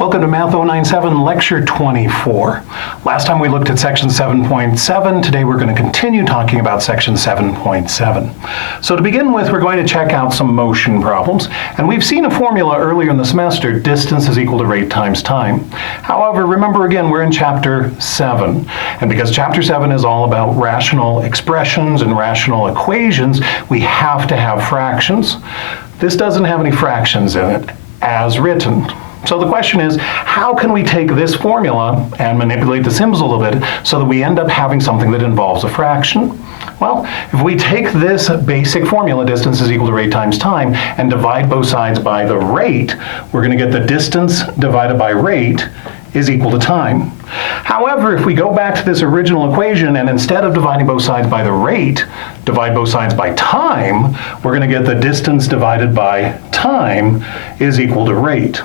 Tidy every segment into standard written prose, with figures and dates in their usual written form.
Welcome to Math 097, Lecture 24. Last time we looked at Section 7.7. Today we're going to continue talking about Section 7.7. So to begin with, we're going to check out some motion problems. And we've seen a formula earlier in the semester, distance is equal to rate times time. However, remember again, we're in Chapter 7. And because Chapter 7 is all about rational expressions and rational equations, we have to have fractions. This doesn't have any fractions in it, as written. So the question is, how can we take this formula and manipulate the symbols a little bit so that we end up having something that involves a fraction? Well, if we take this basic formula, distance is equal to rate times time, and divide both sides by the rate, we're going to get the distance divided by rate is equal to time. However, if we go back to this original equation and instead of dividing both sides by the rate, divide both sides by time, we're going to get the distance divided by time is equal to rate.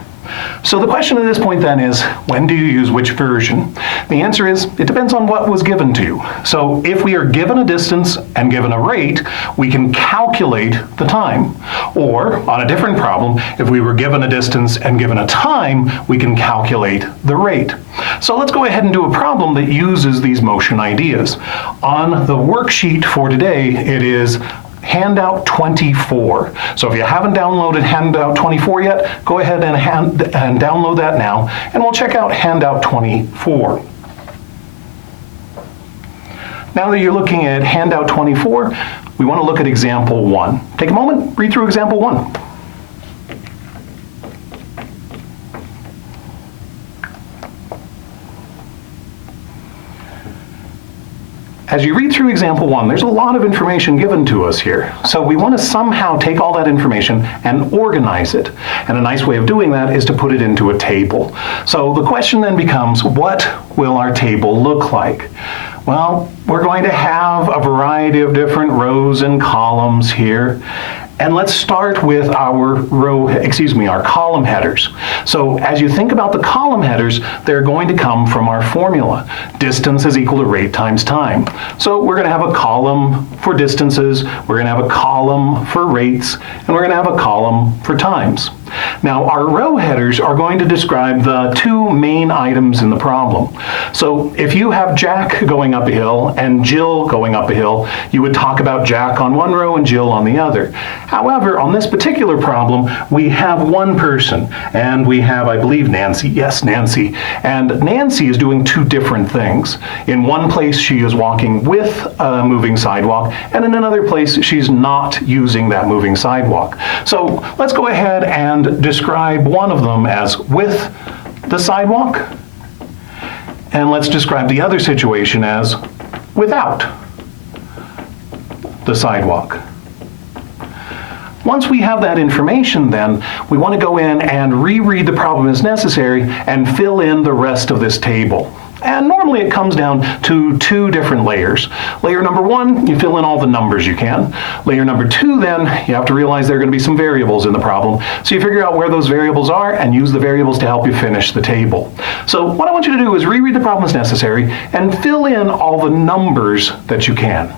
So the question at this point then is, when do you use which version? The answer is, it depends on what was given to you. So if we are given a distance and given a rate, we can calculate the time. Or, on a different problem, if we were given a distance and given a time, we can calculate the rate. So let's go ahead and do a problem that uses these motion ideas. On the worksheet for today, it is handout 24. So if you haven't downloaded handout 24 yet, go ahead and download that now, and we'll check out handout 24. Now that you're looking at handout 24, we want to look at example 1. Take a moment, read through example 1. As you read through example 1, there's a lot of information given to us here. So we want to somehow take all that information and organize it. And a nice way of doing that is to put it into a table. So the question then becomes, what will our table look like? Well, we're going to have a variety of different rows and columns here. And let's start with our our column headers. So as you think about the column headers, they're going to come from our formula. Distance is equal to rate times time. So we're going to have a column for distances, we're going to have a column for rates, and we're going to have a column for times. Now, our row headers are going to describe the two main items in the problem. So if you have Jack going up a hill and Jill going up a hill, you would talk about Jack on one row and Jill on the other. However, on this particular problem, we have one person, and we have, I believe, Nancy. Yes, Nancy. And Nancy is doing two different things. In one place, she is walking with a moving sidewalk, and in another place, she's not using that moving sidewalk. So let's go ahead and describe one of them as with the sidewalk, and let's describe the other situation as without the sidewalk. Once we have that information, then we want to go in and reread the problem as necessary and fill in the rest of this table. And normally it comes down to two different layers. Layer number 1, you fill in all the numbers you can. Layer number 2, then, you have to realize there are going to be some variables in the problem. So you figure out where those variables are and use the variables to help you finish the table. So what I want you to do is reread the problem as necessary and fill in all the numbers that you can.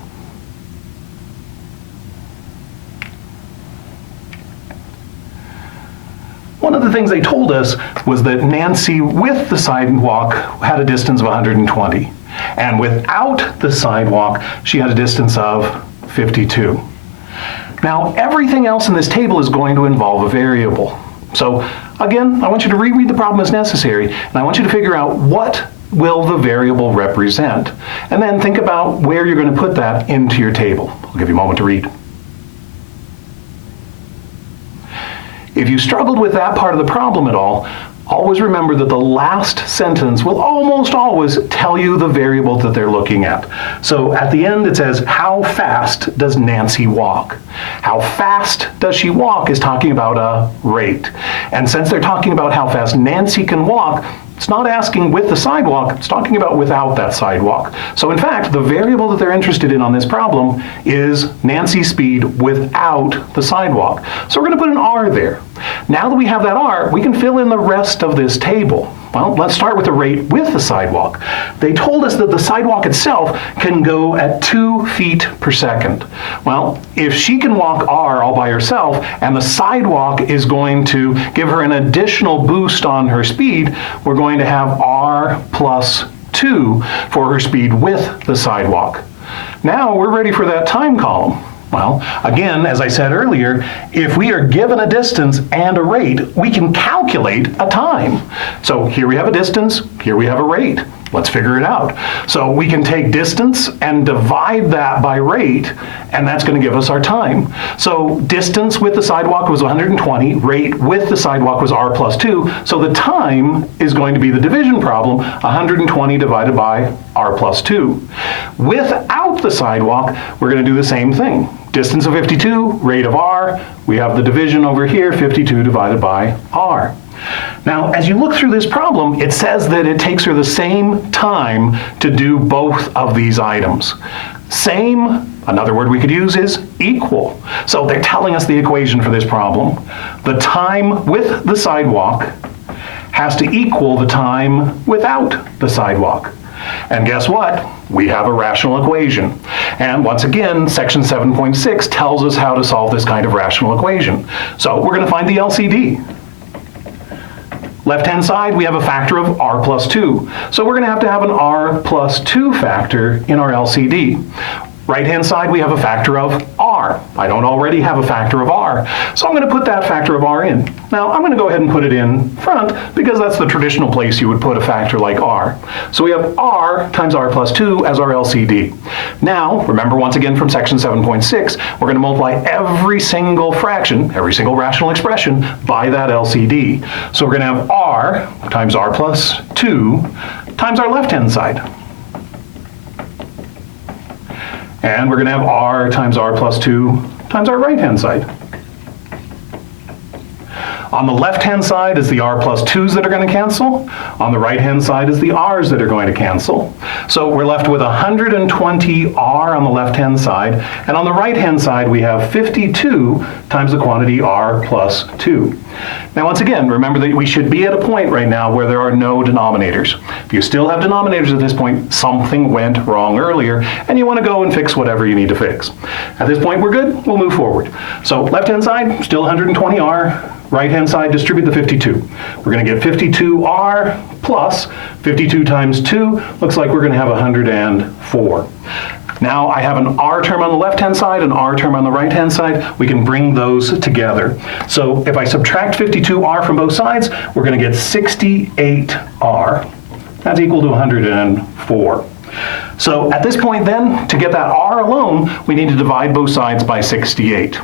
One of the things they told us was that Nancy with the sidewalk had a distance of 120, and without the sidewalk, she had a distance of 52. Now, everything else in this table is going to involve a variable. So again, I want you to reread the problem as necessary, and I want you to figure out what will the variable represent, and then think about where you're going to put that into your table. I'll give you a moment to read. If you struggled with that part of the problem at all, always remember that the last sentence will almost always tell you the variable that they're looking at. So at the end it says, how fast does Nancy walk? How fast does she walk is talking about a rate. And since they're talking about how fast Nancy can walk, it's not asking with the sidewalk, it's talking about without that sidewalk. So in fact, the variable that they're interested in on this problem is Nancy's speed without the sidewalk. So we're going to put an R there. Now that we have that R, we can fill in the rest of this table. Well, let's start with the rate with the sidewalk. They told us that the sidewalk itself can go at 2 feet per second. Well, if she can walk r all by herself and the sidewalk is going to give her an additional boost on her speed, we're going to have r plus 2 for her speed with the sidewalk. Now we're ready for that time column. Well, again, as I said earlier, if we are given a distance and a rate, we can calculate a time. So here we have a distance, here we have a rate. Let's figure it out. So we can take distance and divide that by rate, and that's going to give us our time. So distance with the sidewalk was 120, rate with the sidewalk was r plus 2, so the time is going to be the division problem, 120 divided by r plus 2. Without the sidewalk, we're going to do the same thing. Distance of 52, rate of r, we have the division over here, 52 divided by r. Now, as you look through this problem, it says that it takes her the same time to do both of these items. Same, another word we could use is equal. So they're telling us the equation for this problem. The time with the sidewalk has to equal the time without the sidewalk. And guess what? We have a rational equation. And once again, section 7.6 tells us how to solve this kind of rational equation. So we're going to find the LCD. Left-hand side, we have a factor of r plus 2. So we're going to have an r plus 2 factor in our LCD. Right-hand side, we have a factor of r. I don't already have a factor of r, so I'm going to put that factor of r in. Now, I'm going to go ahead and put it in front because that's the traditional place you would put a factor like r. So we have r times r plus 2 as our LCD. Now, remember once again from section 7.6, we're going to multiply every single fraction, every single rational expression, by that LCD. So we're going to have r times r plus 2 times our left-hand side. And we're going to have r times r plus 2 times our right-hand side. On the left-hand side is the r plus 2's that are going to cancel. On the right-hand side is the r's that are going to cancel. So we're left with 120r on the left-hand side. And on the right-hand side, we have 52 times the quantity r plus 2. Now, once again, remember that we should be at a point right now where there are no denominators. If you still have denominators at this point, something went wrong earlier, and you want to go and fix whatever you need to fix. At this point, we're good. We'll move forward. So left-hand side, still 120r. Right-hand side, distribute the 52. We're going to get 52r plus 52 times 2. Looks like we're going to have 104. Now I have an r term on the left-hand side, an r term on the right-hand side. We can bring those together. So if I subtract 52r from both sides, we're going to get 68r. That's equal to 104. So at this point then, to get that r alone, we need to divide both sides by 68.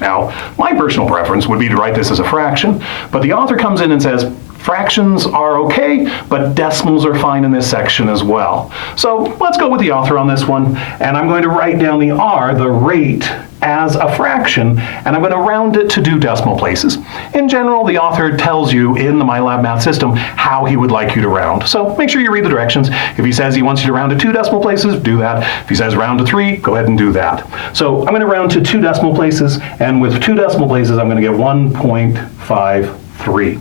Now, my personal preference would be to write this as a fraction, but the author comes in and says, fractions are okay, but decimals are fine in this section as well. So let's go with the author on this one, and I'm going to write down the r, the rate, as a fraction, and I'm going to round it to 2 decimal places. In general, the author tells you in the MyLab math system how he would like you to round. So make sure you read the directions. If he says he wants you to round to 2 decimal places, do that. If he says round to 3, go ahead and do that. So I'm going to round to 2 decimal places, and with 2 decimal places, I'm going to get 1.53.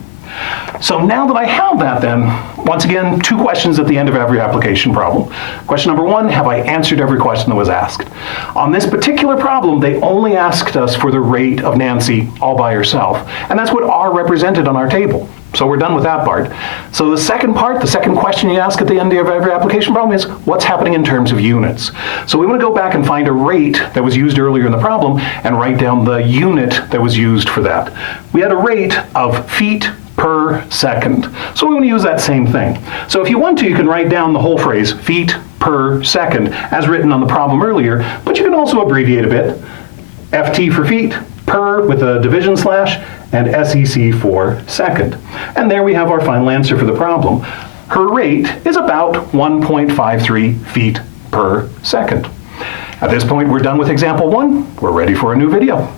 So now that I have that then, once again, 2 questions at the end of every application problem. Question number 1, have I answered every question that was asked? On this particular problem, they only asked us for the rate of Nancy all by herself, and that's what r represented on our table. So we're done with that part. So the second part, the second question you ask at the end of every application problem is, what's happening in terms of units? So we want to go back and find a rate that was used earlier in the problem and write down the unit that was used for that. We had a rate of feet per second. So we want to use that same thing. So if you want to, you can write down the whole phrase, feet per second, as written on the problem earlier, but you can also abbreviate a bit. FT for feet, per with a division slash, and SEC for second. And there we have our final answer for the problem. Her rate is about 1.53 feet per second. At this point, we're done with example 1. We're ready for a new video.